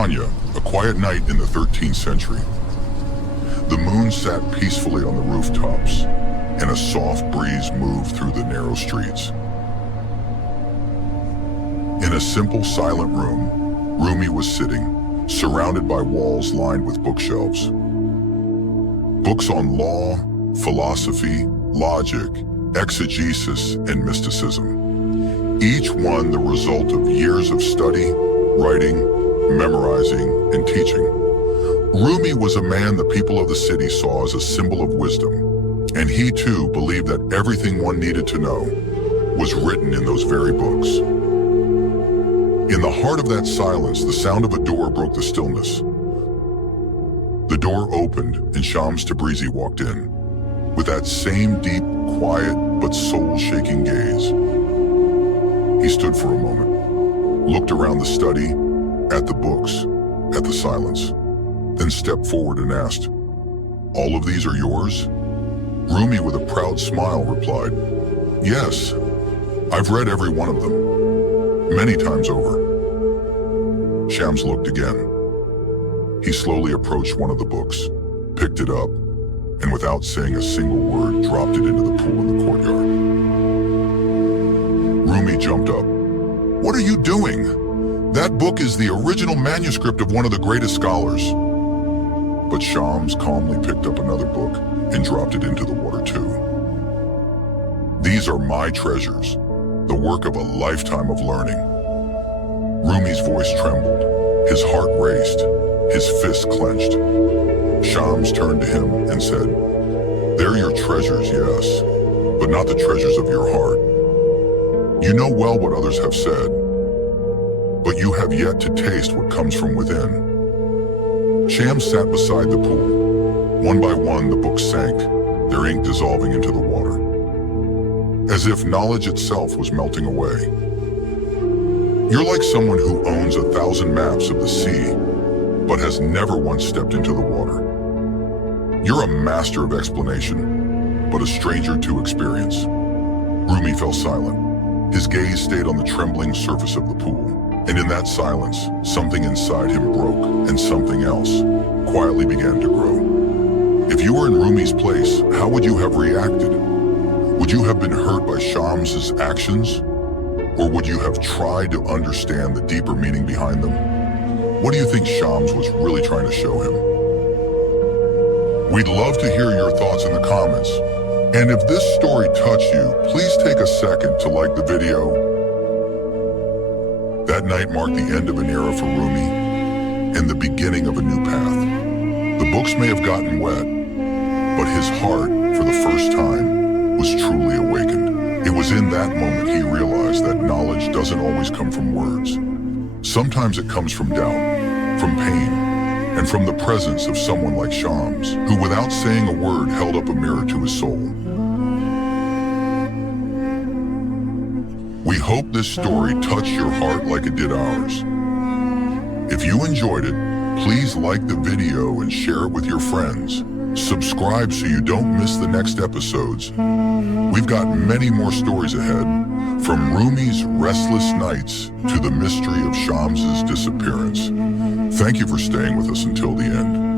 Konya, a quiet night in the 13th century. The moon sat peacefully on the rooftops, and a soft breeze moved through the narrow streets. In a simple, silent room, Rumi was sitting, surrounded by walls lined with bookshelves. Books on law, philosophy, logic, exegesis, and mysticism. Each one the result of years of study, writing, memorizing, and teaching. Rumi was a man the people of the city saw as a symbol of wisdom, and he too believed that everything one needed to know was written in those very books. In the heart of that silence, the sound of a door broke the stillness. The door opened, and Shams Tabrizi walked in, with that same deep, quiet, but soul-shaking gaze. He stood for a moment, looked around the study, at the books, at the silence, then stepped forward and asked, "All of these are yours?" Rumi, with a proud smile, replied, "Yes, I've read every one of them, many times over." Shams looked again. He slowly approached one of the books, picked it up, and without saying a single word, dropped it into the pool in the courtyard. Rumi jumped up. "What are you doing? That book is the original manuscript of one of the greatest scholars." But Shams calmly picked up another book and dropped it into the water too. "These are my treasures, the work of a lifetime of learning." Rumi's voice trembled, his heart raced, his fist clenched. Shams turned to him and said, "They're your treasures, yes, but not the treasures of your heart. You know well what others have said, but you have yet to taste what comes from within." Shams sat beside the pool. One by one, the books sank, their ink dissolving into the water, as if knowledge itself was melting away. You're like someone who owns 1,000 maps of the sea, but has never once stepped into the water. You're a master of explanation, but a stranger to experience. Rumi fell silent. His gaze stayed on the trembling surface of the pool, and in that silence, something inside him broke, and something else quietly began to grow. If you were in Rumi's place, how would you have reacted? Would you have been hurt by Shams's actions? Or would you have tried to understand the deeper meaning behind them? What do you think Shams was really trying to show him? We'd love to hear your thoughts in the comments. And if this story touched you, please take a second to like the video. That night marked the end of an era for Rumi and the beginning of a new path. The books may have gotten wet, but his heart, for the first time, was truly awakened. It was in that moment he realized that knowledge doesn't always come from words. Sometimes it comes from doubt, from pain, and from the presence of someone like Shams, who without saying a word held up a mirror to his soul. We hope this story touched your heart like it did ours. If you enjoyed it, please like the video and share it with your friends. Subscribe so you don't miss the next episodes. We've got many more stories ahead, from Rumi's restless nights to the mystery of Shams's disappearance. Thank you for staying with us until the end.